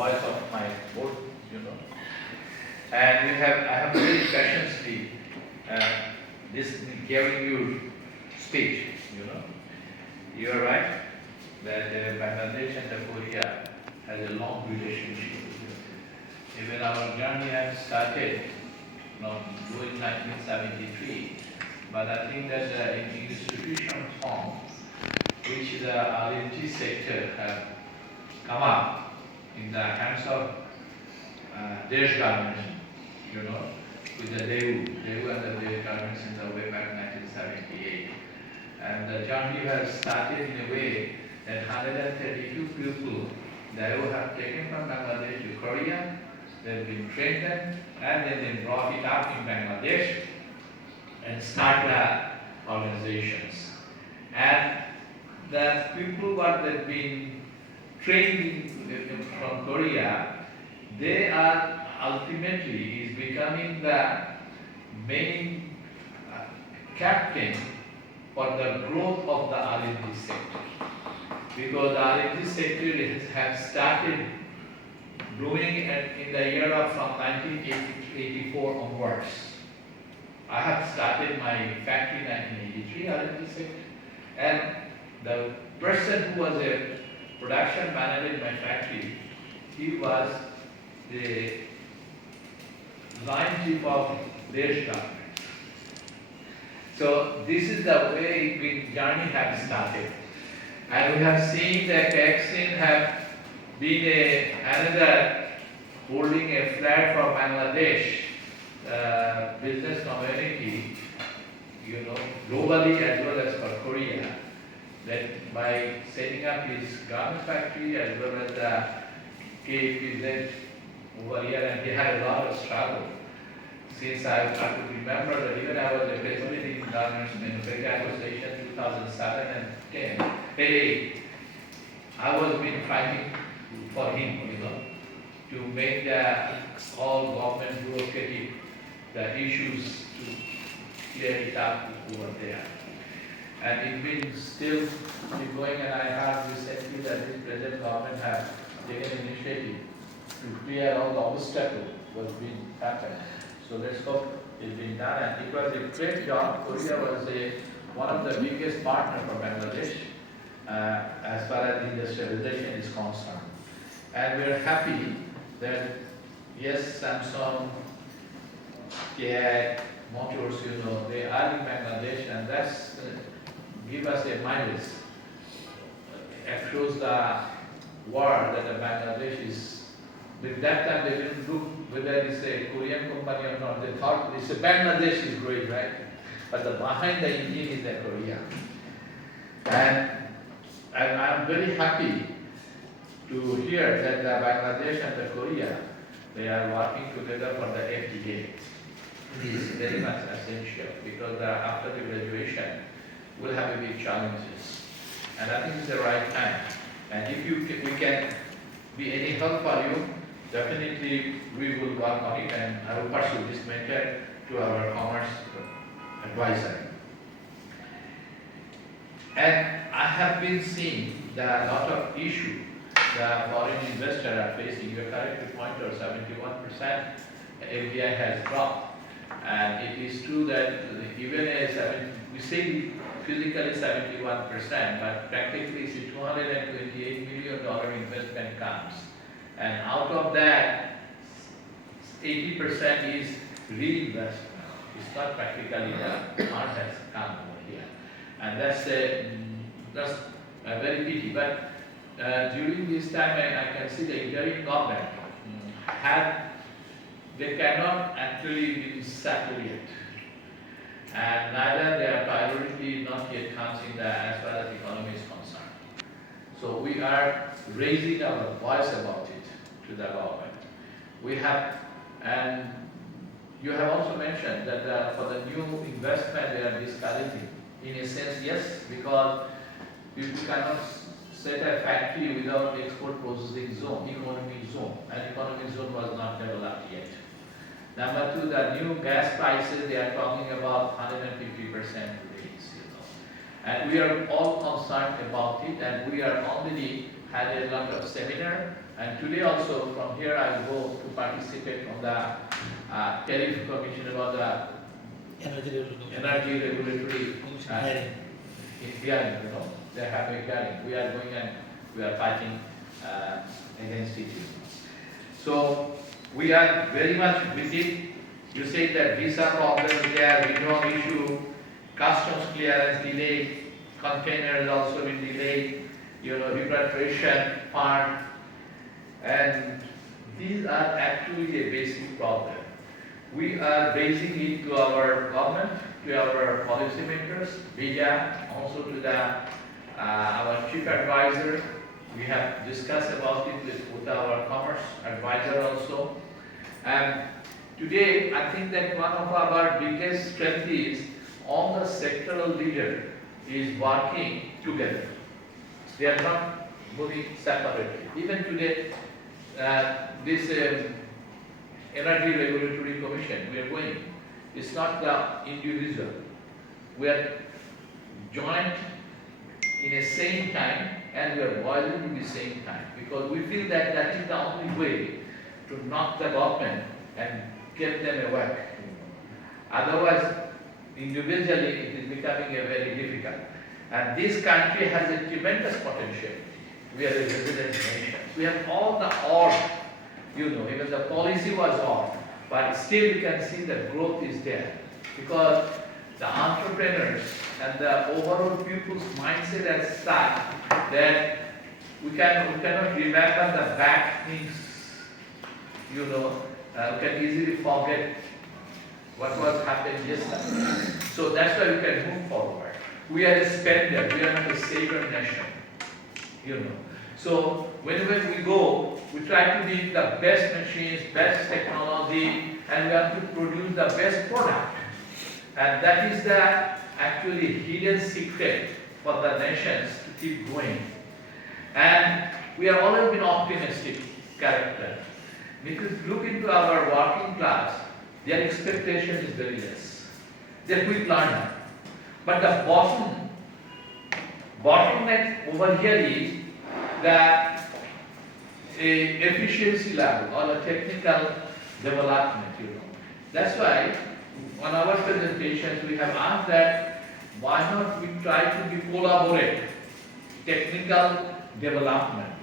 voice of my board, you know. And I have very patiently this giving you speech, you know. You are right that Bangladesh and Korea has a long relationship. Even our journey has started in 1973, but I think that the institution form which the R&D sector have come up in the hands of Desh government, you know, with the Devu and the Desh governments in the way back 1978. And the journey has started in a way that 132 people they have taken from Bangladesh to Korea, they've been trained them, and then they brought it up in Bangladesh and started the organizations. And the people what they've been trained from Korea, they are ultimately is becoming the main captain for the growth of the R&D sector. Because the R&D sector has started growing in the year of from 1984 onwards. I have started my factory in 1983 R&D sector, and the person who was a production manager in my factory, he was the line chief of Desh government. So this is the way the journey has started. And we have seen that Exin have been another holding a flag for Bangladesh business community, you know, globally as well as for Korea. That by setting up his garment factory as well as the KPZ over here, and he had a lot of struggle. Since I could remember that even I was a president in Garments Manufacturing Association 2007 and 10, 8, I was been fighting for him, you know, to make all government bureaucratic the issues to clear it up over there. And it's been still keep going, and I heard recently that this present government have taken initiative to clear all the obstacles was being happened. So let's hope it's been done, and it was a great job. Korea was one of the biggest partners for Bangladesh as far as industrialization is concerned. And we're happy that yes, Samsung, KI, Motors, you know, they are in Bangladesh, and that's give us a mileage. It shows the world that the Bangladesh is. With that time, they didn't look whether it's a Korean company or not. They thought it's a Bangladesh is great, right? But behind the engine is the Korea. And I'm very happy to hear that the Bangladesh and the Korea, they are working together for the FDA. It is very much essential because after the graduation, we'll have a big challenges. And I think it's the right time. And if we can be any help for you, definitely we will work on it, and I will pursue this matter to our commerce advisor. And I have been seeing the lot of issue the foreign investors are facing. You correctly pointed out 71% FDI has dropped. And it is true that even we say physically 71%, but practically it's $228 million investment comes. And out of that, 80% is reinvestment. It's not practically the fund has come over here. And that's a very pity. But during this time, I can see the interim government they cannot actually be settled yet. And neither their priority not yet comes in as far as economy is concerned. So we are raising our voice about it to the government. We have, and you have also mentioned that for the new investment they are discouraging. In a sense, yes, because people cannot set a factory without export processing zone, economic zone, and economic zone was not developed yet. Number two, the new gas prices, they are talking about 150% raise, you know. And we are all concerned about it, and we are already had a lot of seminar. And today also from here I will go to participate on the tariff commission about the energy regulatory hearing, you know, they have a hearing. We are going and we are fighting against it. So we are very much with it. You say that visa problems there, renewal issue, customs clearance delayed, containers also been delayed, you know, repatriation part, and these are actually a basic problem. We are raising it to our government, to our policymakers, media, also to the our chief advisor. We have discussed about it with our commerce advisor also. And today, I think that one of our biggest strength is all the sectoral leader is working together. They are not moving separately. Even today, this Energy Regulatory Commission, we are going, it's not the individual. We are joined in the same time and we are boiling in the same time because we feel that that is the only way to knock the government and get them awake. Otherwise, individually it is becoming a very difficult. And this country has a tremendous potential. We are a resident nation. We have all the org, you know, even the policy was on, but still you can see the growth is there because the entrepreneurs and the overall people's mindset has such that we cannot remember the bad things, you know, we can easily forget what was happening yesterday. So that's why we can move forward. We are a spender, we are not a saver nation, you know. So whenever we go, we try to be the best machines, best technology, and we have to produce the best product. And that is the actually hidden secret for the nations to keep going. And we have always been optimistic character. Because look into our working class, their expectation is very less. They're quick learner. But the bottleneck over here is the efficiency level or the technical development, you know. That's why on our presentations we have asked that why not we try to be collaborate technical development.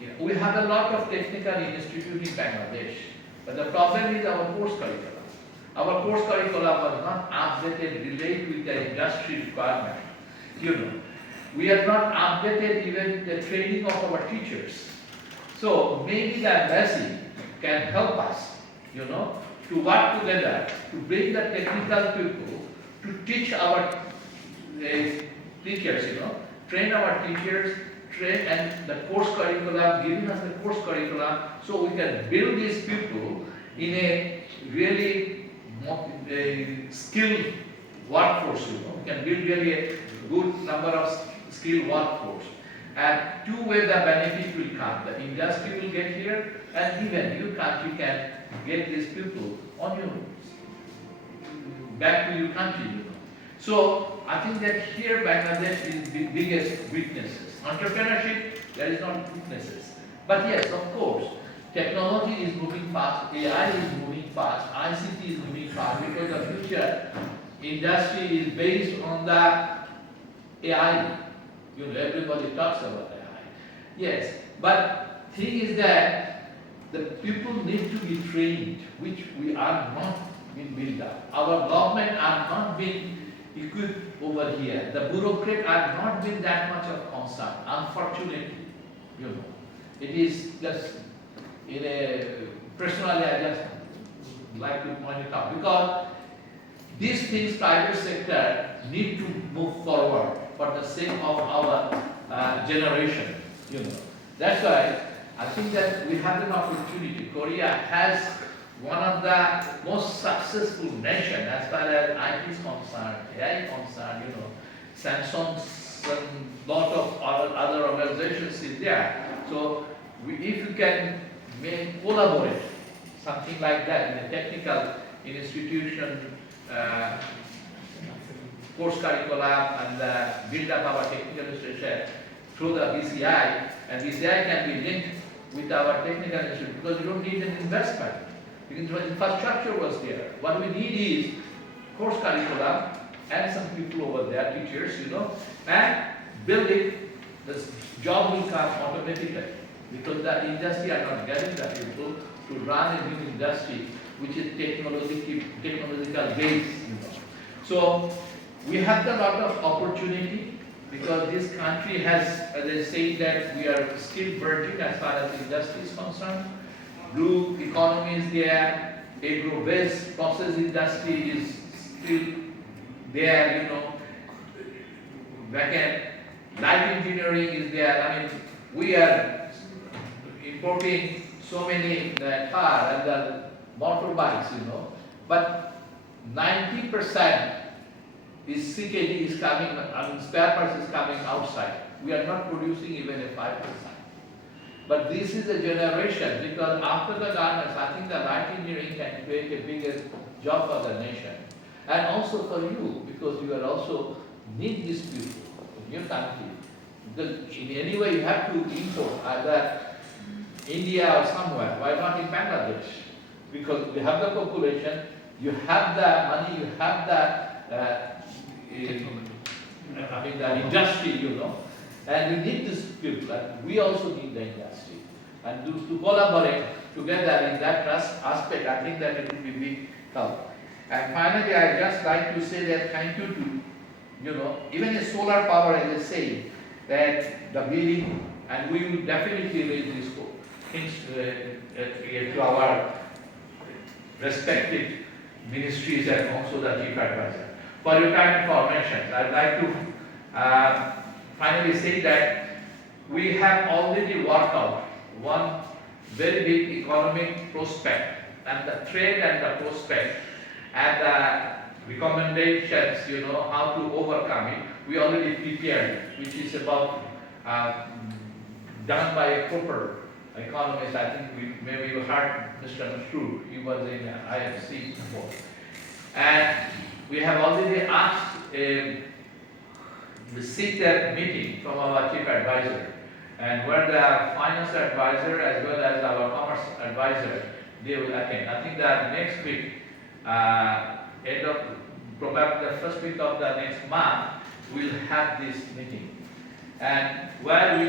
You know, we have a lot of technical institute in Bangladesh, but the problem is our course curriculum. Our course curriculum was not updated, relate with the industry requirement. You know, we have not updated even the training of our teachers. So maybe the embassy can help us, you know, to work together to bring the technical people to teach our teachers, you know, train our teachers, train and the course curriculum, giving us the course curriculum, so we can build these people in a really skilled workforce, you know. We can build really a good number of skilled workforce. And two ways the benefit will come. The industry will get here, and even your country can get these people on your back to your country, you know. So I think that here Bangladesh is the biggest weaknesses. Entrepreneurship, there is not weaknesses. But yes, of course, technology is moving fast, AI is moving fast, ICT is moving fast because the future industry is based on the AI. You know, everybody talks about AI. Yes, but thing is that the people need to be trained, which we are not being built up. Our government are not being equipped over here. The bureaucrats are not being that much of concern, unfortunately. You know, it is just in a personally I just like to point it out because these things private sector need to move forward for the sake of our generation, you know. That's why I think that we have an opportunity. Korea has one of the most successful nations as far as IT is concerned, AI is concerned, you know. Samsung's and lot of other organizations is there. So if you can collaborate, something like that in a technical institution, course curriculum and build up our technical institution through the BCI, and BCI can be linked with our technical institute because we don't need an investment. Because infrastructure was there. What we need is course curriculum and some people over there, teachers, and build it. The job will come automatically because the industry are not getting the people to run a new industry which is technological based. So we have a lot of opportunity because this country has, as I say, that we are still virgin as far as industry is concerned. Blue economy is there, agro-based process industry is still there, backend, light engineering is there. I mean, we are importing so many cars and the motorbikes, but 90% is CKD is coming, spare parts is coming outside. We are not producing even a 5%. But this is a generation because after the garments, I think the light engineering can create a bigger job for the nation. And also for you, because you are also need these people in your country. Because in any way you have to import either India or somewhere. Why not in Bangladesh? Because you have the population, you have the money, you have the the industry, and we need these people, and we also need the industry. And to collaborate together in that trust aspect, I think that it will be big help. And finally, I just like to say that thank you to, even a solar power, as I say, that the building, and we will definitely raise these things to our respective ministries and also the chief advisor. For your kind information, I'd like to finally say that we have already worked out one very big economic prospect, and the trade and the prospect and the recommendations, how to overcome it. We already prepared, which is about done by a proper economist. I think maybe you heard Mr. Masroor, he was in IFC before. And we have already asked the CTEP meeting from our chief advisor, and where the finance advisor as well as our commerce advisor, they will attend. I think that next week, end of probably the first week of the next month, we'll have this meeting, and where we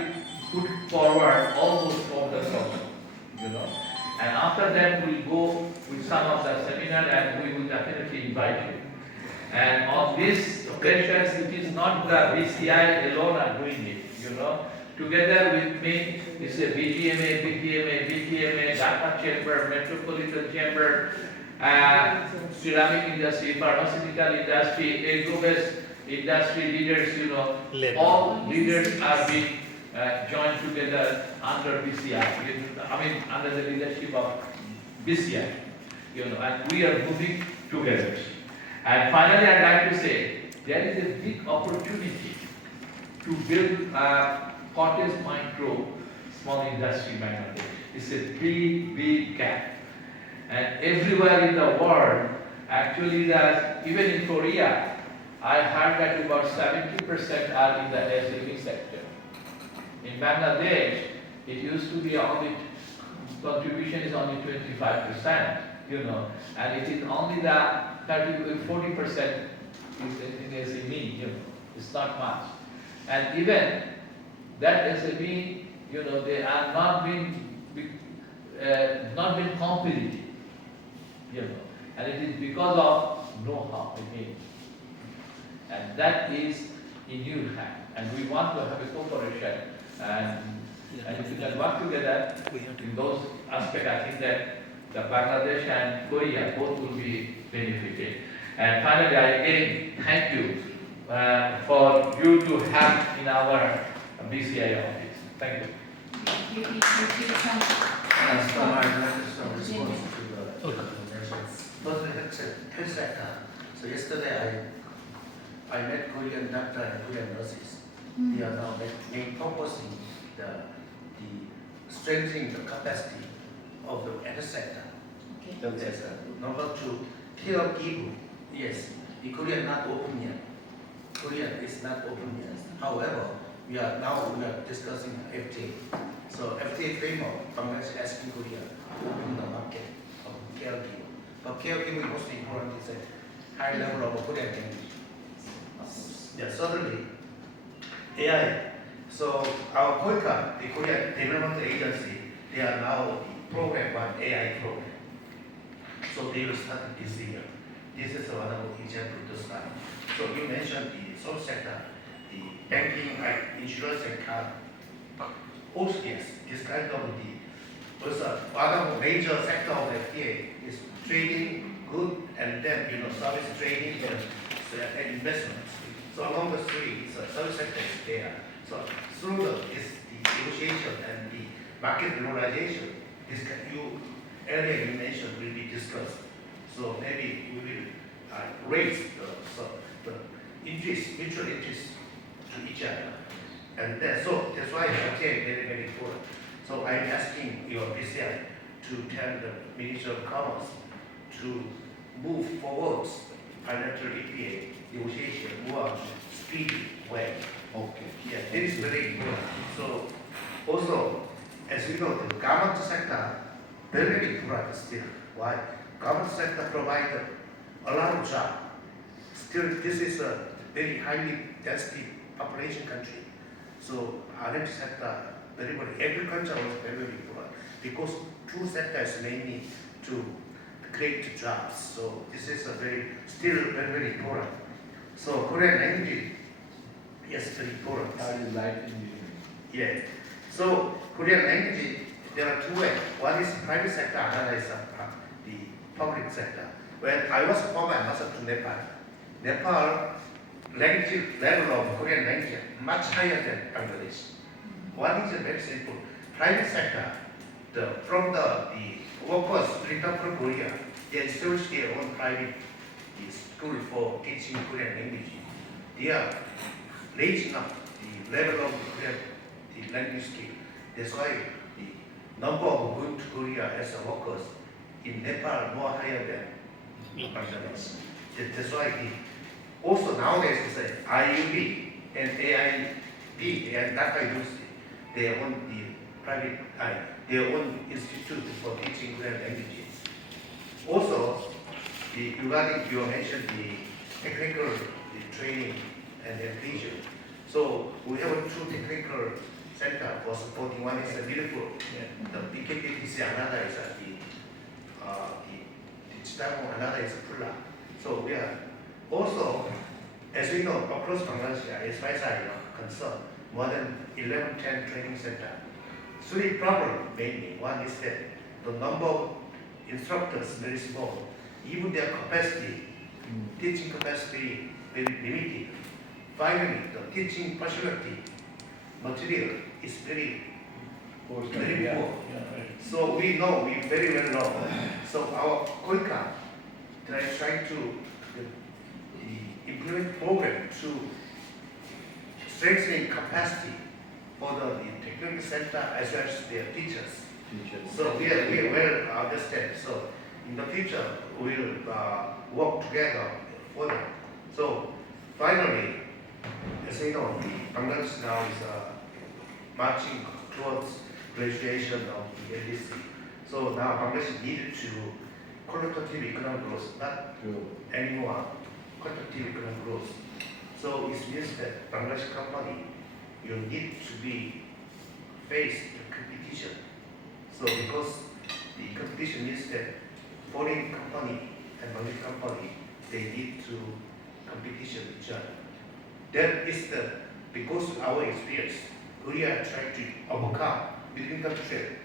put forward all those problems also, and after that we'll go with some of the seminar and we will definitely invite you. And on this occasions, it is not the BCI alone are doing it, Together with me, it's a BGMA, BTMA, Dhaka Chamber, Metropolitan Chamber, ceramic industry, pharmaceutical industry, agro-based industry leaders, all leaders are being joined together under BCI, under the leadership of BCI, and we are moving together. And finally, I'd like to say, there is a big opportunity to build a cottage micro small industry in Bangladesh. It's a big, big gap. And everywhere in the world, actually, even in Korea, I heard that about 70% are in the SME sector. In Bangladesh, it used to be only, contribution is only 25%, and it is only the 40% is in SME, it's not much. And even that SME, they are not being competitive, and it is because of know-how again. And that is in your hand. And we want to have a cooperation, and if we can work together in those aspects, I think that the Bangladesh and Korea both will be benefited. And finally, I again thank you for you to have in our BCI office. Thank you. As for my response to the health sector. So yesterday I met Korean doctor and Korean nurses. They are now proposing the strengthening the capacity of the health sector. Okay. Number two, care people. Yes, the Korea not open yet. Korea is not open yet. However, we are discussing FTA. So FTA framework, Bangladesh is asking Korea to open the market of caregiver. But caregiver most important is a high level of Korean language. Yeah, certainly AI. So our KOICA, the Korean Development Agency, they are now program one AI program. So they will start this year. This is one of the example to start. So you mentioned the social sector, the banking, insurance and card. Also yes, this kind of the also one of the major sector of the FTA is trading, good, and then service trading and investments. So among the three, service sector is there. So through the negotiation and the market liberalization, this area you mentioned will be discussed. So maybe we will raise the interest, mutual interest to each other. And so that's why FTA very, very important. So I'm asking your BCI to tell the Minister of Commerce to move forward financial EPA negotiation more speedy way. Okay. Yeah, this is very important. So also, as we know, the government sector very, very important still. Why? Government sector provide a lot of jobs. Still, this is a very highly density population country. So RMT sector very, very agriculture was very, very important because two sectors mainly to create jobs. So this is a still very, very important. So Korean language, yes, very important. How is life engineering? Yeah. So Korean language, there are two ways. One is private sector, another is the public sector. When I was former ambassador to Nepal language level of Korean language much higher than Bangladesh. One is very simple. Private sector, from the workers returned from Korea, they establish their own private school for teaching Korean language. They are raising up the level of the language skill. That's why the number of going to Korea as a workers in Nepal more higher than Bangladesh. That's why also nowadays it's a IUB and AIB and Dhaka University, they own the private their own institute for teaching Korean languages. Also, regarding you mentioned the technical training and education. So we have two technical center for supporting. One is beautiful, the BKTC, another is the Chittagong, another is Pula. So we are also, as we know, across Bangladesh, as far as I am concerned, more than 11, 10 training center. Three problems mainly. One is that the number of instructors is very small. Even their capacity, teaching capacity, very limited. Finally, the teaching facility material is very poor. So we very well know. So our KOICA trying to implement program to strengthening capacity for the technical center as well as their teachers. So we well understand. So in the future we will work together for them. So finally, as you know, Bangladesh now is marching towards graduation of the LDC. So now Bangladesh needed to qualitative economic growth, not anymore quantitative economic growth. So it means that Bangladesh company, you need to be faced the competition. So because the competition means that foreign company and Bangladesh company, they need to competition with each other. That is because of our experience, we are trying to overcome between the trade.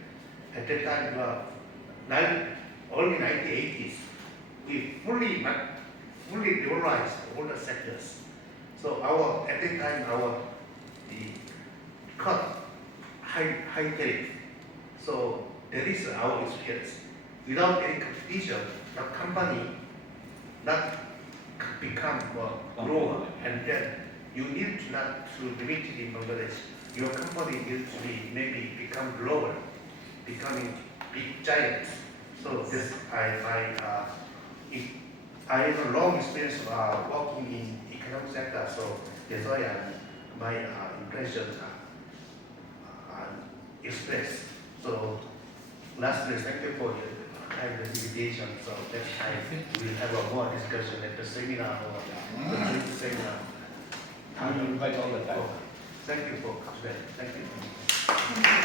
At that time, early 1980s, we fully liberalized all the sectors. So at that time, the cut high tariff. So that is our experience. Without any competition, the company not become grower, and then you need to not to limit it in Bangladesh. Your company needs to be maybe become global, becoming big giants. So this I have a long experience working in cannot check that. So that's why my impressions are expressed. So lastly, thank you for your kind invitation. So next time we'll have a more discussion at the seminar or the training seminar. We invite all the time. Thank you for coming. Thank you.